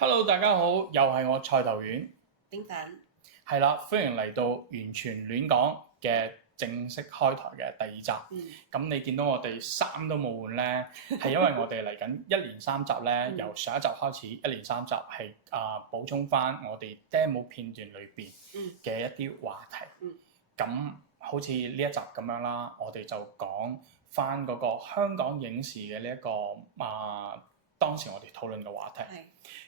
Hello，大家好，又係我菜頭丸，丁粉，係啦，歡迎嚟到完全亂講嘅正式開台嘅第二集。咁你見到我哋衫都冇換呢，係因為我哋嚟緊一連三集呢，由上一集開始，一連三集係補充翻我哋 demo 片段裏邊嘅一啲話題。咁好似呢一集咁樣啦，我哋就講翻嗰個香港影視嘅呢一個當時我哋討論嘅話題。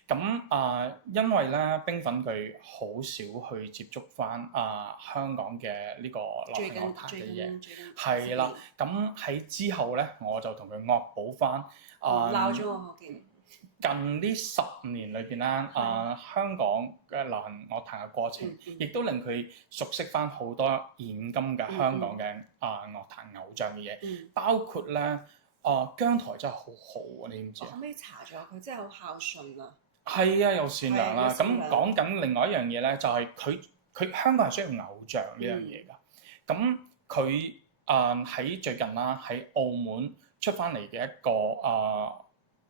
咁因為咧，冰粉佢好少去接觸翻香港嘅呢個流行樂壇嘅嘢，係啦。咁喺之後咧，我就同佢惡補翻鬧咗我學嘅。近呢10年裏邊咧，香港嘅流行樂壇嘅過程，亦都令佢熟悉翻好多現今嘅香港嘅樂壇偶像嘅嘢，包括咧。姜台真係好好啊！你知唔知啊？我後尾查咗，佢真係好孝順啊！係啊，又善良啦。咁講緊另外一樣嘢咧，就係佢香港係需要偶像呢樣嘢㗎。咁佢喺最近啦，喺澳門出翻嚟嘅一個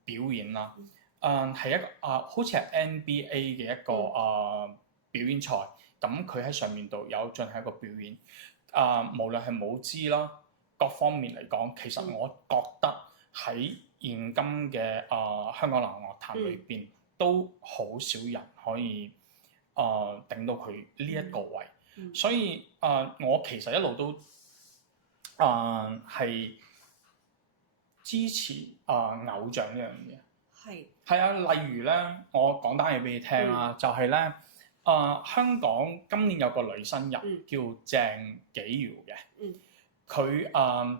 表演啦，係一個好似係 NBA 嘅一個表演賽。咁佢喺上面度有進行一個表演，無論係舞姿啦。各方面嚟講，其實我覺得喺現今嘅香港流行樂壇裏邊，都好少人可以頂到佢呢一個位。所以我其實一路都係支持偶像呢樣嘢。係啊，例如咧，我講單嘢俾你聽啦，就係咧香港今年有個女新人叫鄭紀瑤嘅。佢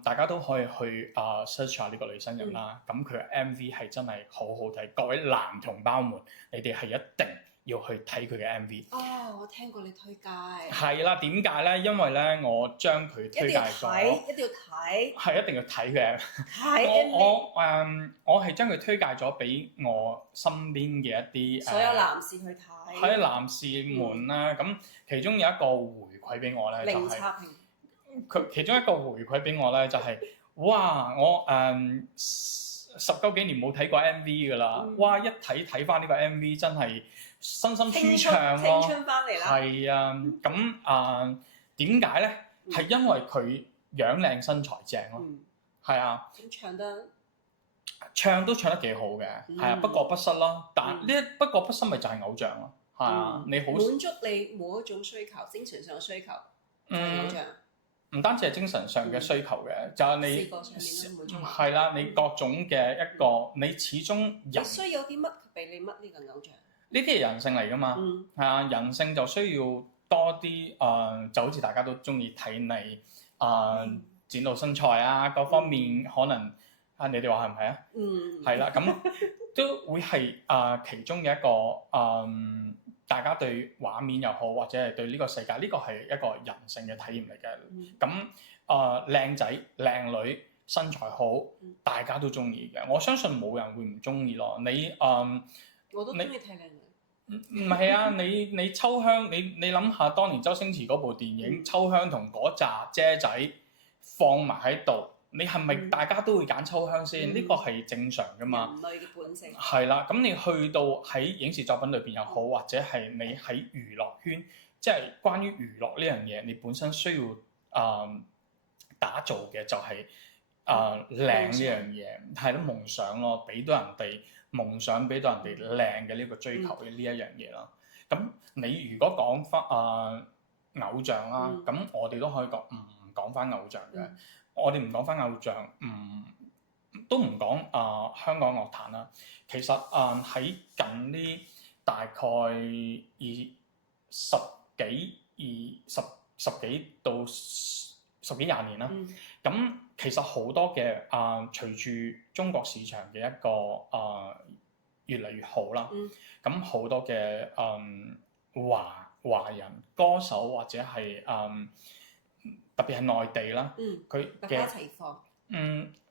大家都可以去search 下呢個女新人啦。咁佢嘅 MV 係真係好好睇，各位男同胞們，你哋係一定要去睇佢嘅 MV。我聽過你推介。係啦，點解咧？因為咧，我將佢推介咗，一定要睇，係一定要睇嘅。睇我係將佢推介咗俾我身邊嘅一啲所有男士去睇。係男士們啦。咁其中有一個回饋俾我咧，就係。佢其中一個回饋俾我咧，就係哇！我10幾年冇睇過 MV 㗎啦，哇！一睇翻呢個 MV 真係身心舒暢咯，青春翻嚟啦。係啊，咁點解咧？係因為佢樣靚身材正咯，係啊。咁唱都唱得幾好嘅，係啊，不過不失咯。但呢一不過不失咪就係偶像咯，係啊，你好滿足你每一種需求，精神上嘅需求，偶像。唔單止係精神上嘅需求嘅，就係你係啦，你各種嘅一個，你始終人你需要啲乜，佢俾你乜呢個偶像？呢啲係人性嚟㗎嘛，係啊，人性就需要多啲就好似大家都中意睇你展露身材啊，各方面可能你哋話係唔係啊？係啦，咁都會係其中嘅一個大家對畫面又好，或者係對呢個世界，呢個係一個人性嘅體驗嚟嘅。咁靚仔靚女身材好，大家都中意嘅。我相信冇人會唔中意咯。我都中意睇靚女。唔係啊，你秋香，你諗下當年周星馳嗰部電影《秋香》同嗰紮姐仔放埋喺度。你係咪大家都會揀秋香先？呢個係正常㗎嘛。人類嘅本性。係啦，咁你去到喺影視作品裏邊又好，或者係你喺娛樂圈，即係關於娛樂呢樣嘢，你本身需要打造嘅就係靚呢樣嘢，係咯，夢想咯，俾到人哋夢想，俾到人哋靚嘅呢個追求嘅呢一樣嘢啦。咁你如果講翻偶像啦，咁我哋都可以唔講翻偶像嘅。我哋唔講翻偶像，都唔講香港樂壇啦。其實喺近呢大概十幾到十幾廿年啦。咁其實好多嘅隨住中國市場嘅一個越嚟越好啦。咁好多嘅華人歌手或者係特別係內地啦，佢嘅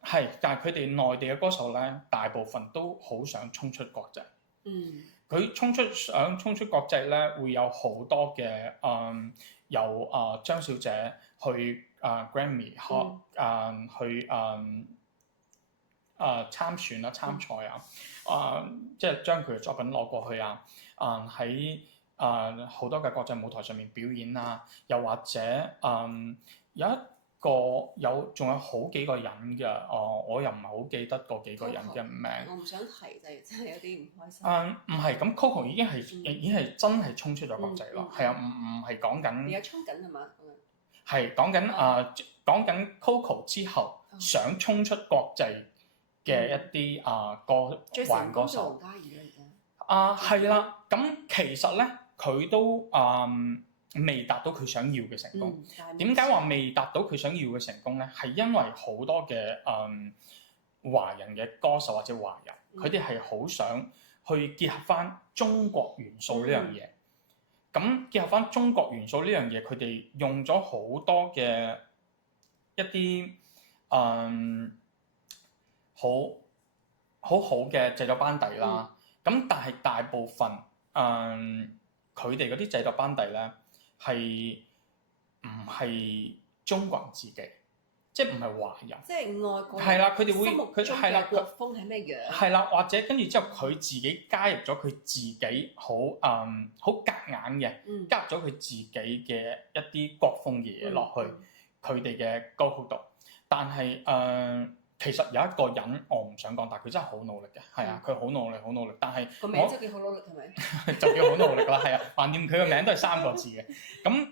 係，但係佢哋內地嘅歌手咧，大部分都好想衝出國際。佢想衝出國際咧，會有好多嘅由張小姐去Grammy 去參選啦、參賽即係將佢嘅作品攞過去喺好多嘅國際舞台上面表演又或者有一個仲有好幾個人嘅，我又唔係好記得嗰幾個人嘅名。我唔想提，就真係有啲唔開心。唔係，咁 Coco 已經係真係衝出咗國際咯，係唔係講緊？而家衝緊係嘛？係講緊 Coco 之後想衝出國際嘅一啲最成功就黃嘉怡啦，而家係啦，咁其實咧佢都未達到佢想要嘅成功。點解話未達到佢想要嘅成功咧？係因為好多嘅華人嘅歌手或者華人，佢哋係好想去結合翻中國元素呢樣嘢。咁結合翻中國元素呢樣嘢，佢哋用咗好多嘅一啲好嘅製作班底啦。咁但係大部分佢哋嗰啲製作班底咧係唔係中國人自己，即係唔係華人，即係外國。係啦，佢哋會佢係啦，國風係咩樣？係啦，或者跟住之後佢自己加入咗佢自己好夾硬嘅，加入咗佢自己嘅一啲國風嘅嘢落去佢哋嘅歌曲度。但係其實有一個人我唔想講，但係佢真係好努力嘅，係啊，佢好努力，但係個名真係幾好努力係咪？就叫好努力啦，係啊，橫掂佢個名都係3個字嘅。咁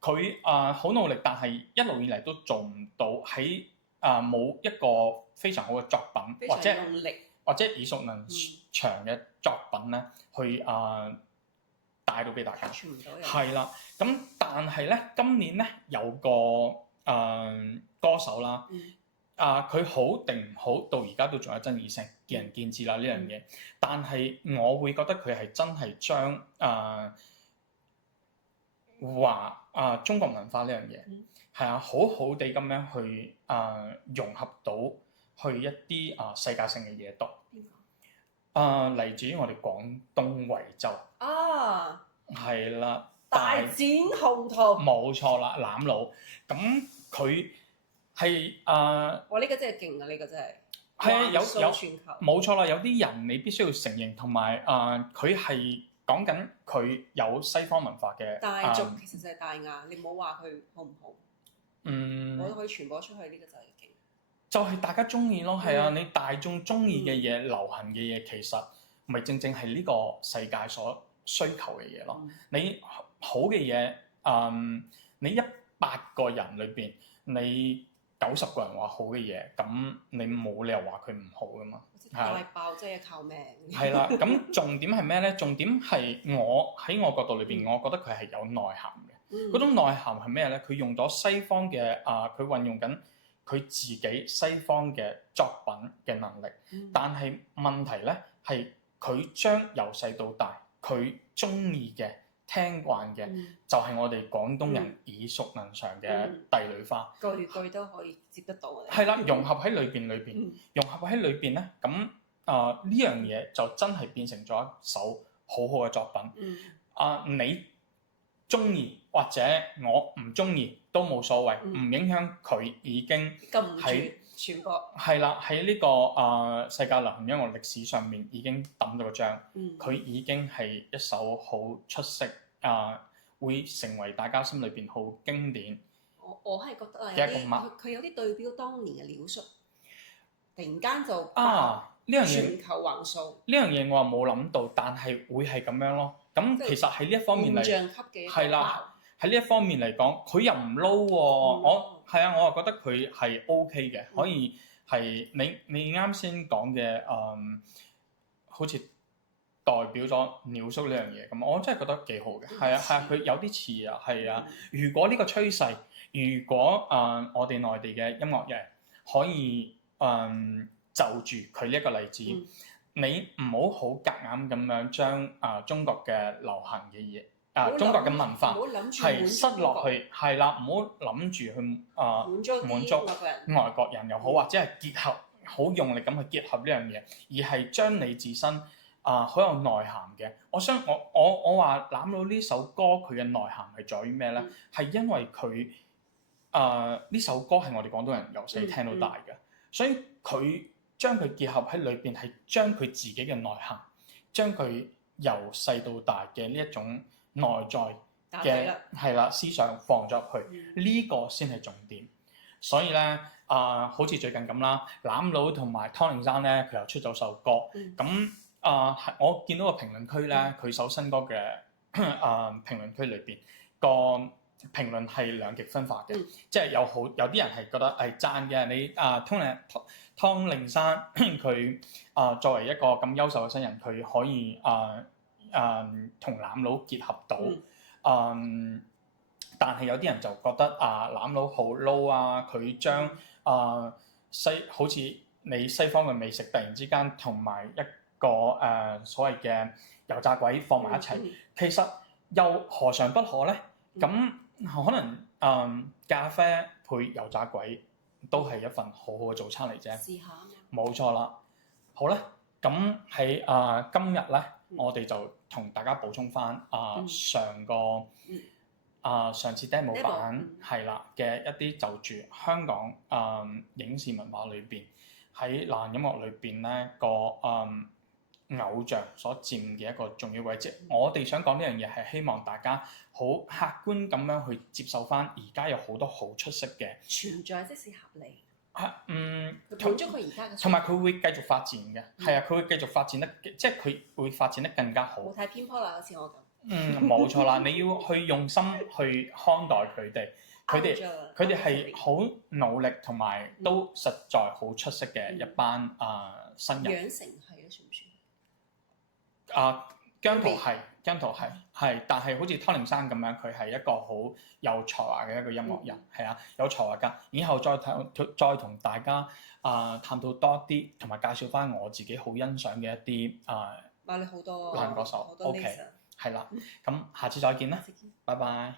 佢好努力，但係一路以嚟都做唔到喺冇一個非常好嘅作品，或者耳熟能詳嘅作品咧，去帶到俾大家。係啦，咁但係咧，今年咧有個歌手啦，佢好定唔好，到而家都仲有爭議性，見仁見智啦呢樣嘢。但係我會覺得佢係真係將中國文化呢樣嘢係好好地咁樣去融合到去一啲世界性嘅嘢度。嚟自於我哋廣東惠州係啦，大展宏圖，冇錯啦，攬佬。咁佢係哇！呢個真係勁啊！呢個真係有全球，冇錯啦。有啲人你必須要承認，同埋佢係講緊佢有西方文化嘅大眾，其實就係大亞。你唔好話佢好唔好，我都可以傳播出去。呢個就係勁，就係大家中意咯。係你大眾中意嘅嘢，流行嘅嘢，其實咪正係呢個世界所需求嘅嘢咯。你好嘅嘢，你100個人裏邊，你90個人話好嘅嘢，咁你冇理由話佢唔好噶嘛。大爆真係靠命。係啦，咁重點係咩咧？重點係喺我角度裏邊，我覺得佢係有內涵嘅。嗰種內涵係咩咧？佢用咗西方嘅佢運用緊佢自己西方嘅作品嘅能力，但係問題咧係佢將由細到大佢中意嘅、聽慣嘅，就係我哋廣東人耳熟能詳嘅帝女花，句句都可以接得到。係啦，融合喺裏邊，融合喺裏邊咧，咁呢樣嘢就真係變成咗一首好好嘅作品。你中意或者我唔中意都冇所謂，唔影響佢已經喺傳播。係啦，喺呢個世界流行音樂歷史上面已經抌咗個章，佢已經係一首好出色會成為大家心裏邊好經典。我係覺得佢有啲對標當年嘅鳥叔，突然間就呢樣嘢全球橫掃。呢樣嘢我話冇諗到，但係會係咁樣咯。咁其實喺呢一方面嚟，係啦，喺呢一方面嚟講，佢又唔撈喎。我又覺得佢係 OK 嘅，可以係你啱先講嘅好似代表咗鳥叔呢樣嘢咁，我真係覺得幾好嘅。係啊，佢有啲似啊，係啊。如果呢個趨勢，如果我哋內地嘅音樂人可以就住佢呢一個例子，你唔好夾硬咁樣將中國嘅流行嘅嘢中國嘅文化係塞落去，係啦，唔好諗住去滿足外國人又好，或者係結合好用力咁去結合呢樣嘢，而係將你自身好有內涵嘅。我話攬佬呢首歌佢嘅內涵係在於咩咧？係因為佢呢首歌係我哋廣東人由細聽到大嘅，所以佢將佢結合喺裏邊，係將佢自己嘅內涵，將佢由細到大嘅呢一種內在嘅係啦思想放咗入去，呢個先係重點。所以咧好似最近咁啦，攬佬同埋湯令山咧，佢又出咗首歌，咁我見到個評論區咧，佢首新歌嘅評論區裏邊個評論係兩極分化嘅，即係有啲人係覺得係讚嘅，你湯令山佢作為一個咁優秀嘅新人，佢可以同攬佬結合到，但係有啲人就覺得攬佬好 low 啊，佢將好似你西方嘅美食突然之間同埋一個所謂嘅油炸鬼放埋一齊，其實又何嘗不可咧？咁可能咖啡配油炸鬼都係一份好好嘅早餐嚟啫。試下冇錯啦。好啦，咁喺今日咧，我哋就同大家補充翻上次 demo 版係啦嘅一啲就住香港影視文化裏邊喺流行音樂裏邊咧個偶像所佔嘅一個重要位置。我哋想講呢樣嘢係希望大家好客觀咁樣去接受翻，而家有好多好出色嘅存在，即是合理。滿足佢而家嘅，同埋佢會繼續發展嘅，係啊，佢會繼續發展得，即係佢會發展得更加好。冇太偏頗啦，好似我咁。冇錯啦，你要去用心去看待佢哋，佢哋係好努力同埋都實在好出色嘅一班新人。養成係咯，算唔算？姜濤係，但係好似湯令山咁樣，佢係一個好有才華嘅一個音樂人，係啊，有才華㗎。然後再同大家探討多啲，同埋介紹翻我自己好欣賞嘅一啲你好多男歌手。OK，係啦，咁下次再見啦，拜拜。